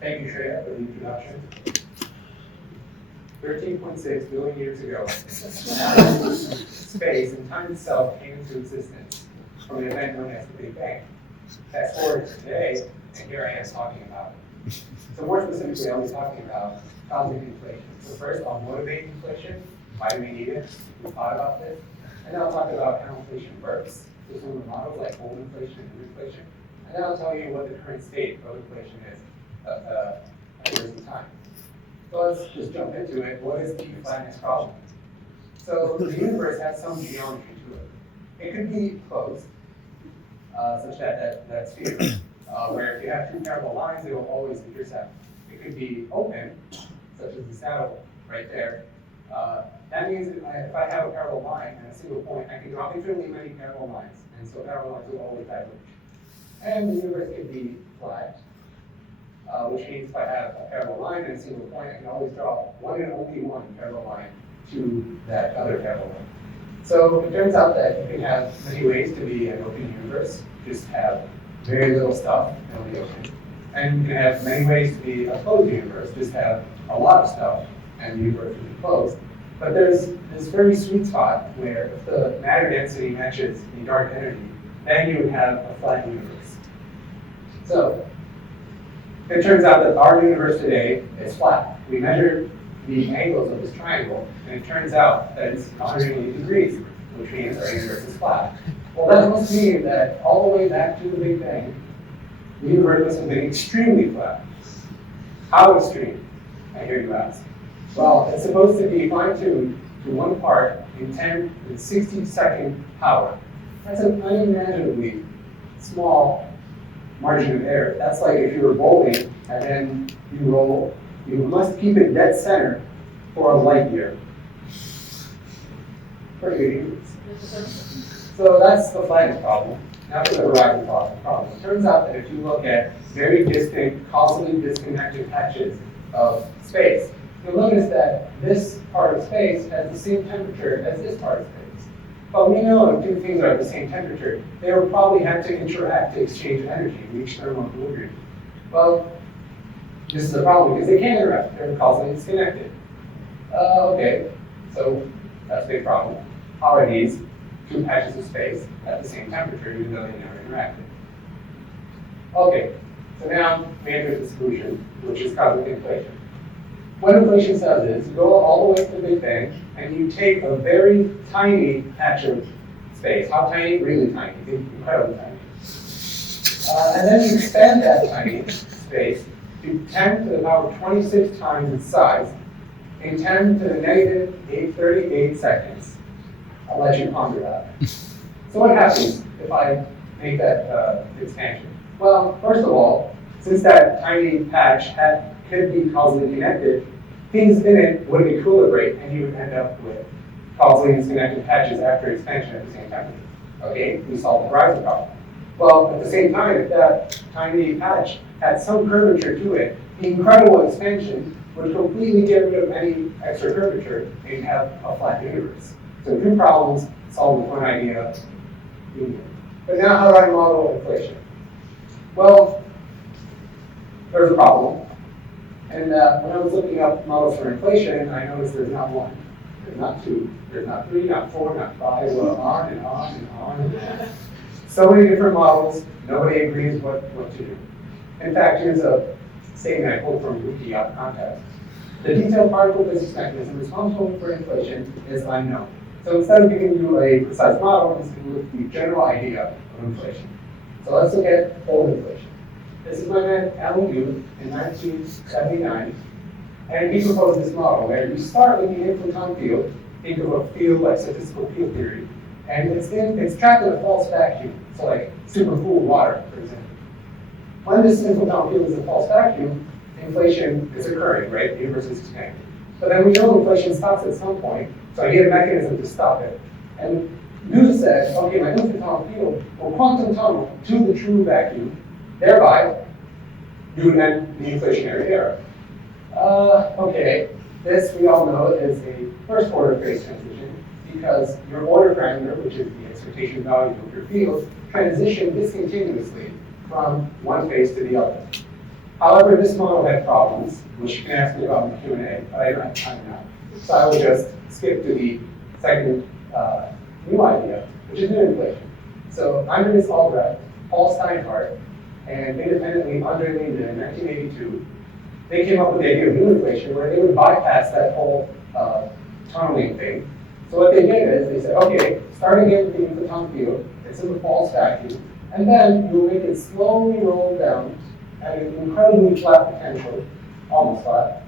Thank you, Shreya, for the introduction. 13.6 billion years ago, space and time itself came into existence from an event known as the Big Bang. Fast forward to today, and here I am talking about it. So more specifically, I'll be talking about cosmic inflation. So first, I'll motivate inflation. Why do we need it? We thought about this. And then I'll talk about how inflation works. So some of the models like old inflation and new inflation. And then I'll tell you what the current state of inflation is at present time. So let's just jump into it. What is the flatness problem? So the universe has some geometry to it. It could be closed, such that sphere, where if you have two parallel lines, they will always intersect. It could be open, such as the saddle right there. That means if I have a parallel line and a single point, I can draw infinitely many parallel lines, and so parallel lines will always diverge. And the universe could be flat, which means if I have a parallel line and a single point, I can always draw one and only one parallel line to that other parallel line. So it turns out that you can have many ways to be an open universe, just have very little stuff in the ocean. And you can have many ways to be a closed universe, just have a lot of stuff and the universe will be closed. But there's this very sweet spot where if the matter density matches the dark energy, then you would have a flat universe. So it turns out that our universe today is flat. We measured the angles of this triangle, and it turns out that it's 180 degrees, which means our universe is flat. Well, that must mean that all the way back to the Big Bang, the universe must have been extremely flat. How extreme, I hear you ask? Well, it's supposed to be fine-tuned to 1 part in 10 to the 62nd power. That's an unimaginably small margin of error. That's like if you were bowling and then you roll, you must keep it dead center for a light year. Pretty good universe. So that's the flatness problem. Now for the horizon problem. It turns out that if you look at very distinct, causally disconnected patches of space, you'll notice that this part of space has the same temperature as this part of space. But we know if two things are at the same temperature, they will probably have to interact to exchange energy, reach thermal equilibrium. Well, this is a problem because they can't interact, they're causally disconnected. Okay, so that's a big problem. How are these two patches of space at the same temperature even though they never interacted? Okay, so now we enter the solution, which is cosmic inflation. What inflation does is you go all the way to the Big Bang and you take a very tiny patch of space. How tiny? Really tiny, incredibly tiny. And then you expand that tiny space to 10 to the power 26 times its size in 10 to the negative 838 seconds. I'll let you ponder that. So what happens if I make that expansion? Well, first of all, since that tiny patch could be causally connected, things in it would equilibrate and you would end up with causally disconnected patches after expansion at the same temperature. Okay, we solved the horizon problem. Well, at the same time, if that tiny patch had some curvature to it, the incredible expansion would completely get rid of any extra curvature and you'd have a flat universe. So 2 problems solved with 1 idea. But now how do I model inflation? Well, there's a problem. And when I was looking up models for inflation, I noticed there's not 1, there's not 2, there's not 3, not 4, not 5, well, on and on and on and on. So many different models, nobody agrees what to do. In fact, here's a statement I pulled from Wiki out of context. The detailed particle physics mechanism responsible for inflation is unknown. So instead of giving you a precise model, I'm just going to look at the general idea of inflation. So let's look at old inflation. This is my man Alan Guth in 1979, and he proposed this model where you start with the inflaton field, think of a field like statistical field theory, and it's trapped in a false vacuum, so like supercooled water, for example. When this inflaton field is a false vacuum, inflation is occurring, right? The universe is expanding. But then we know inflation stops at some point, so I need a mechanism to stop it. And Guth said, okay, my inflaton field will quantum tunnel to the true vacuum, thereby you would end the inflationary era. Okay, this we all know is a first order phase transition because your order parameter, which is the expectation value of your field, transition discontinuously from one phase to the other. However, this model had problems, which you can ask me about in the Q&A, but I don't have time now. So I will just skip to the second new idea, which is new inflation. So under this algorithm, Paul Steinhardt and independently Andre Lehman in 1982, they came up with the idea of new inflation where they would bypass that whole tunneling thing. So what they did is they said, okay, start again with the inflaton field, it's in the false vacuum, and then you'll make it slowly roll down at an incredibly flat potential, almost flat.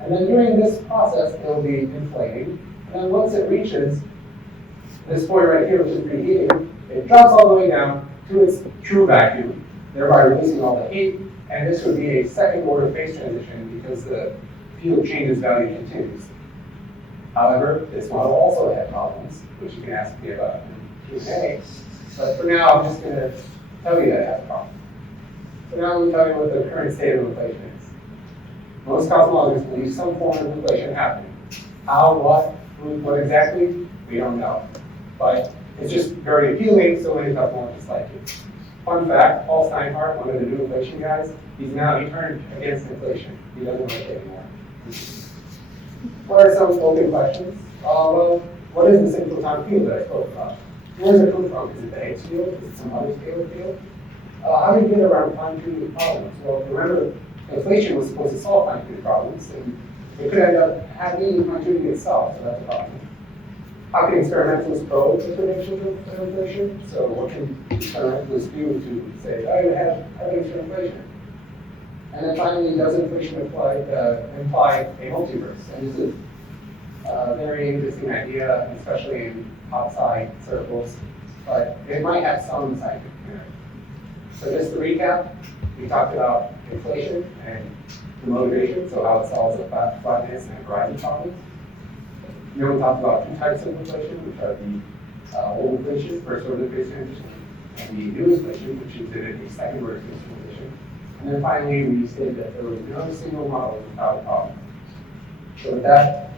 And then during this process, it'll be inflating. And then once it reaches this point right here, which is preheating, it drops all the way down to its true vacuum, thereby releasing all the heat. And this would be a second order phase transition because the field changes value continuously. However, this model also had problems, which you can ask me about in Q&A. But for now, I'm just going to tell you that it has problems. So now let me tell you what the current state of inflation is. Most cosmologists believe some form of inflation happening. How, what exactly, we don't know. But it's just very appealing, so many cosmologists like it. Fun fact, Paul Steinhardt, one of the new inflation guys, he turned against inflation. He doesn't like it anymore. What are some open questions? Well, what is this inflaton field that I spoke about? Where does it come from? Is it the Higgs field? Is it some other scalar field? How do you get around fine-tuning problems? Well, remember, inflation was supposed to solve fine-tuning problems, and it could end up having fine-tuning itself, so that's a problem. How can experimentalists probe the predictions of inflation? So what can experimentalists do to say, oh, you have evidence for inflation? And then finally, does inflation imply a multiverse? And this is a very interesting idea, especially in outside circles, but it might have some scientific merit. So just to recap, we talked about inflation and the motivation, so how it solves the flatness and horizon problems. Then we talked about two types of inflation, which are the old inflation, first order phase transition, and the new inflation, which is a second order phase transition. And then finally, we stated that there was no single model without a problem. So with that,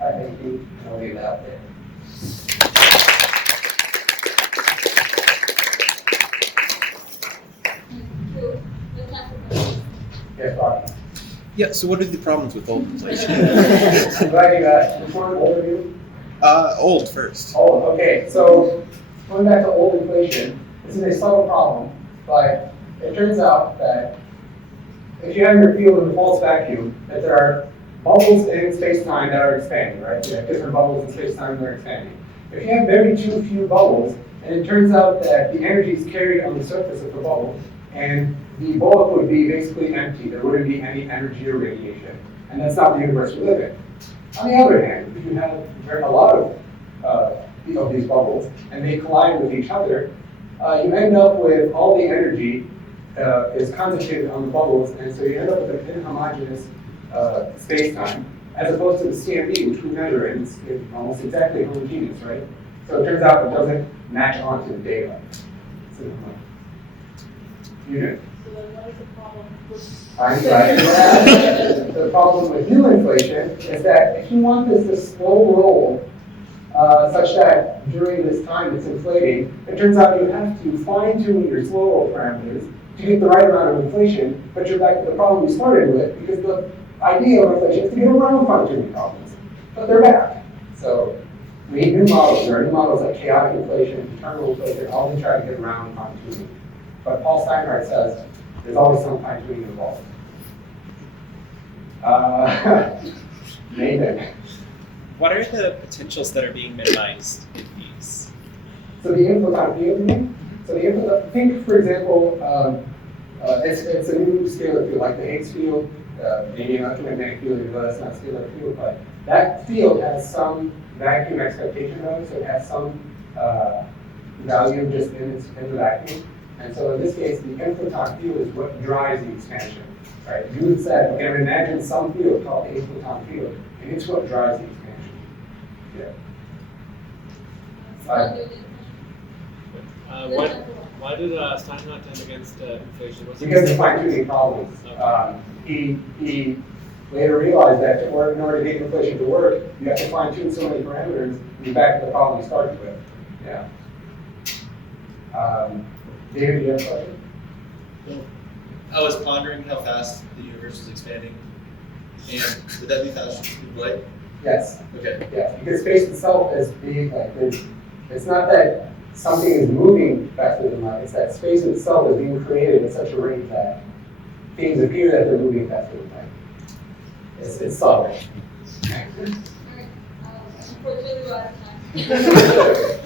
I thank you, and I'll leave it out there. Yes, Bobby. Yeah, so what are the problems with old inflation? I'm glad you asked. Which one, old or new? Old first. Old, okay. So going back to old inflation, this is a subtle problem, but it turns out that if you have your field in the false vacuum, that there are bubbles in space-time that are expanding, right? You have different bubbles in space-time that are expanding. If you have very few bubbles, and it turns out that the energy is carried on the surface of the bubble, and the bulk would be basically empty. There wouldn't be any energy or radiation. And that's not the universe we live in. On the other hand, if you have a lot of these bubbles, and they collide with each other, you end up with all the energy is concentrated on the bubbles, and so you end up with an inhomogeneous space-time, as opposed to the CMB, which we measure, and it's almost exactly homogeneous, right? So it turns out it doesn't match onto the data. So, unit. So then what is the problem with The problem with new inflation is that if you want this to slow roll such that during this time it's inflating, it turns out you have to fine-tune your slow roll parameters to get the right amount of inflation, but you're back to the problem you started with, because the idea of inflation is to get around fine-tuning problems, but they're back. So we need new models. There are new models like chaotic inflation, eternal inflation, all to try to get around fine-tuning. But Paul Steinhardt says there's always some fine-tuning involved. Nathan. What are the potentials that are being minimized in these? So the inflaton field, so the inflaton, think, for example, it's a new scalar field, like the Higgs field, maybe an electromagnetic field, even though that's not a scalar field, but that field has some vacuum expectation value, so it has some value just in the vacuum. And so in this case, the inflaton field is what drives the expansion, right? You would say, okay, imagine some field called the inflaton field, and it's what drives the expansion. Yeah. Why did Steinhardt tend against inflation? Because of fine-tuning problems. He later realized that in order to get inflation to work, you have to fine-tune so many parameters, and you're back to the problem you started with. Yeah. David, do you have a question? I was pondering how fast the universe is expanding, and would that be faster than speed of light? Yes. Okay. Yeah, because space itself is being like, it's not that something is moving faster than light, it's that space itself is being created at such a rate that things appear that they're moving faster than light. It's subtle. Unfortunately, we're out of time.